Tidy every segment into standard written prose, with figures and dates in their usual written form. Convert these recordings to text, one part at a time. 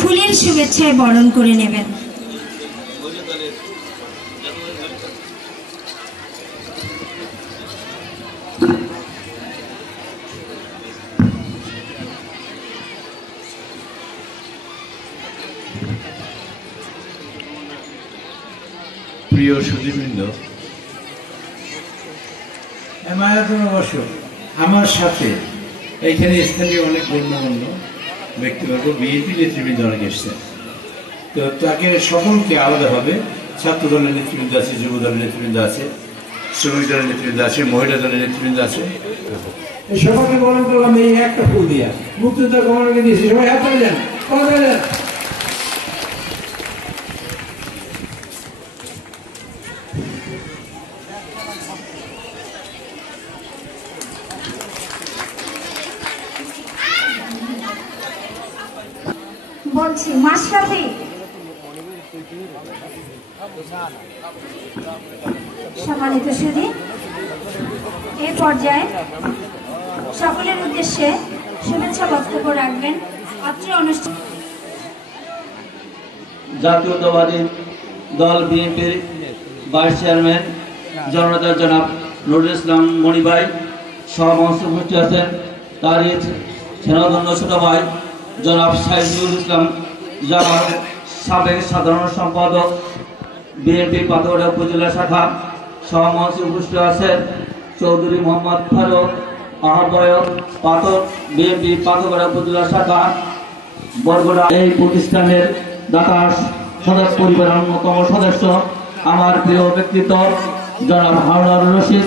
ফুলের শুভেচ্ছায় বরণ করে নেবেন। প্রিয় সুধীবৃন্দ, আমার সাথে এইখানে স্থানীয় অনেক গণ্যমান্য ব্যক্তিবর্গ, বিএনপি নেতৃবৃন্দ অনেক এসছেন। তো তাকে সকলকে আলাদাভাবে ছাত্র দলের নেতৃবৃন্দ আছে, যুব দলের নেতৃবৃন্দ আছে, শ্রমিক দলের নেতৃবৃন্দ আছে, মহিলা দলের নেতৃবৃন্দ আছে। সবাইকে বরণ করলাম এই একটা ফুল দিয়া, মুক্তিযোদ্ধা কমান্ডারকে দিয়েছি। সবাই হাত তালি দেন। বলছি মাশরাফি, সম্মানিত সুধী, এই পর্যায়ে সকলের উদ্দেশ্যে শুভেচ্ছা বক্তব্য রাখবেন অত্র অনুষ্ঠান। জাতীয়তাবাদী দল বিএনপির ভাইস চেয়ারম্যান জননেতা জনাব নুরুল ইসলাম মণি ভাই সহ-মঞ্চে উপস্থিত আছেন। তারই সেনাধন্য ছোট ভাই জনাব সাইদুল ইসলাম, যারা সাবেক সাধারণ সম্পাদক বিএনপি পাথরঘাটা উপজেলা শাখা, সহ-মঞ্চে উপস্থিত আছেন চৌধুরী মোহাম্মদ ফারুক, আহ্বায়ক পাথর বিএনপি পাথরঘাটা উপজেলা শাখা বরগুনা। এই প্রতিষ্ঠানের দাতা সদস্য পরিবারের অন্যতম সদস্য আমার প্রিয় ব্যক্তিত্ব জনাব হারুনুর রশিদ,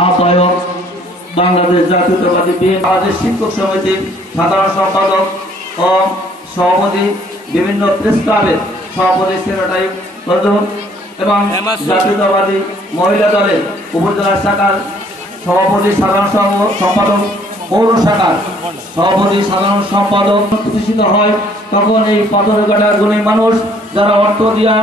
আহ্বায়ক বাংলাদেশ জাতীয়তাবাদী বিএনপি বাংলাদেশ শিক্ষক সমিতির সাধারণ সম্পাদক ও সভাপতি, বিভিন্ন প্রেস ক্লাবের সভাপতি সেক্রেটারি এবং জাতীয়তাবাদী মহিলা দলের উপজেলা শাখার সভাপতি সাধারণ সম্পাদক, পৌর শাখার সভাপতি সাধারণ সম্পাদক প্রতিষ্ঠিত হয়, তখন এই পাথরঘাটার গুণী মানুষ যারা অর্থ দিয়া,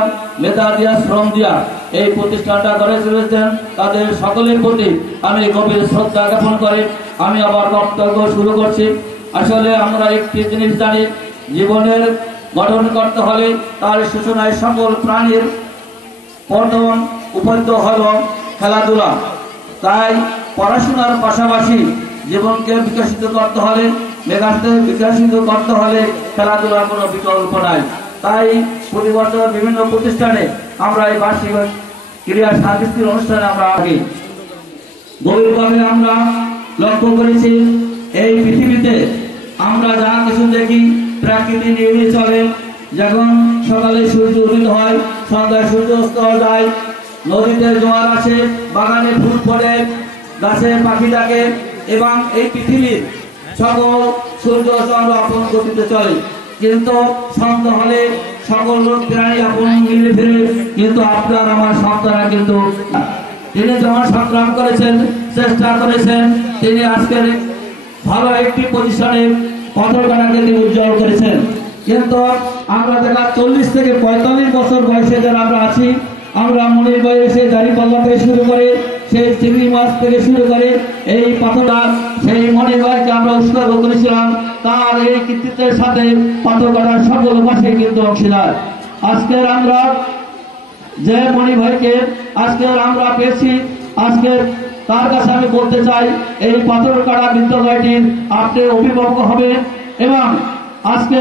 মেধা দিয়া, শ্রম দিয়া এই প্রতিষ্ঠানটা গড়ে তুলেছেন, তাদের সকলের প্রতি আমি গভীর শ্রদ্ধা জ্ঞাপন করে আমি আবার বক্তব্য শুরু করছি। আসলে আমরা একটি জিনিস জানি, জীবনের গঠন করতে হলে তার সূচনায় সকল প্রাণীর প্রথম উপাদ্য হল খেলাধুলা। তাই পড়াশোনার পাশাপাশি জীবনকে বিকশিত করতে হলে, মেধাকে বিকশিত করতে হলে খেলাধুলার কোনো বিকল্প নাই। তাই প্রতি বছর বিভিন্ন প্রতিষ্ঠানে আমরা এই বার্ষিক ক্রীড়া সাংস্কৃতিক অনুষ্ঠানে আমরা আগে গভীরভাবে আমরা লক্ষ্য করেছি, এই পৃথিবীতে আমরা যা কিছু দেখি প্রাকৃতিক নিয়মে চলে। যখন সকালে সূর্য উদিত হয়, সন্ধ্যায় সূর্য অস্ত যায়, নদীতে জোয়ার আসে, বাগানে ফুল পড়ে, গাছে পাখি ডাকে এবং এই পৃথিবীর সকল সূর্য চন্দ্র আপন গতিতে চলে। কিন্তু সন্ধ্যা হলে সকল লোক প্রাণী আপন মিলে ফিরে, কিন্তু আপনার আমার সন্তানরা কিন্তু তিনি যেমন সংগ্রাম করেছেন, চেষ্টা করেছেন, তিনি আজকের ভালো একটি প্রতিষ্ঠানে পাথরঘাটাকে তিনি উজ্জ্বল করেছেন। কিন্তু আমরা যারা 40 থেকে 45 বছর বয়সে যারা আমরা আছি, আমরা মনের বয়সে দাঁড়িপাল্লা থেকে শুরু করে, সেই চিংড়ি মাছ থেকে শুরু করে এই পাথরঘাটা, সেই মনির ভাইকে আমরা উৎসর্গ করেছিলাম। তার এই কৃতিত্বের সাথে পাথরঘাটার সকল মাসে কিন্তু অংশীদার। আজকের আমরা যে মনির ভাইকে আজকের আমরা পেয়েছি, আজকের তার কাছে আমি বলতে চাই, এই পাথরঘাটা বিদ্যালয়টির আপনি অভিভাবক হবে এবং আজকে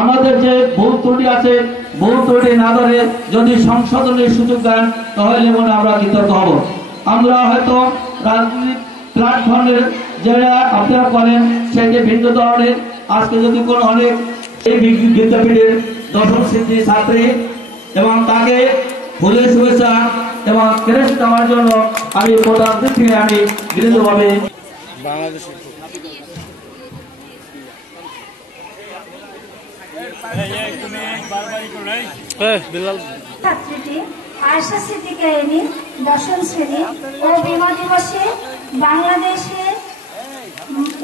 আমাদের যে ভুল ত্রুটি আছে, ভুল ত্রুটি না ধরে যদি সংশোধনের সুযোগ দেন, তাহলে মনে আমরা কৃতজ্ঞ হব। আমরা হয়তো রাজনৈতিক প্ল্যাটফর্মের যারা আপনারা করেন সেটি ভিন্ন ধরনের। আজকে যদি কোনো অনেক এই বিদ্যাপীঠের দশম শ্রেণীর ছাত্রী এবং তাকে ফুলের শুভেচ্ছা এবং ক্রেস্ট দেওয়ার জন্য আমি প্রধান দিক থেকে আমি বিনীতভাবে বাংলাদেশে ছাত্রীটি আয়েশা সিদ্দিকা এনি দশম শ্রেণী ও বিমা দিবসে বাংলাদেশের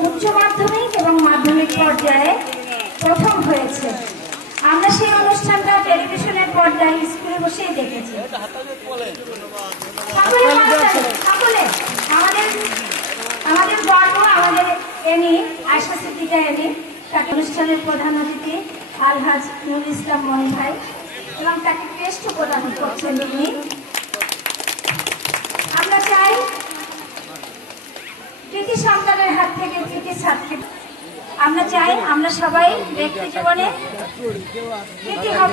উচ্চ মাধ্যমিক এবং মাধ্যমিক পর্যায়ে প্রথম হয়েছে। আমরা সেই অনুষ্ঠানটা টেলিভিশনের পর্দায় স্কুলে বসেই দেখেছি। আমাদের গর্ব, আমাদের এনি আয়েশা সিদ্দিকা এনি তাকে অনুষ্ঠানের প্রধান অতিথি আলহাজ নুরুল ইসলাম মনি ভাই এবং তাকে ক্রেস্ট প্রদান করছেন তিনি। আমরা চাই কৃতি সন্তানের হাত থেকে কৃতি ছাত্রী, আমরা চাই আমরা সবাই ব্যক্তি জীবনে কৃতি হব।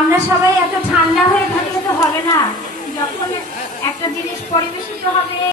আমরা সবাই এত ঠান্ডা হয়ে থাকলে তো হবে না, যখন একটা জিনিস পরিবেশিত হবে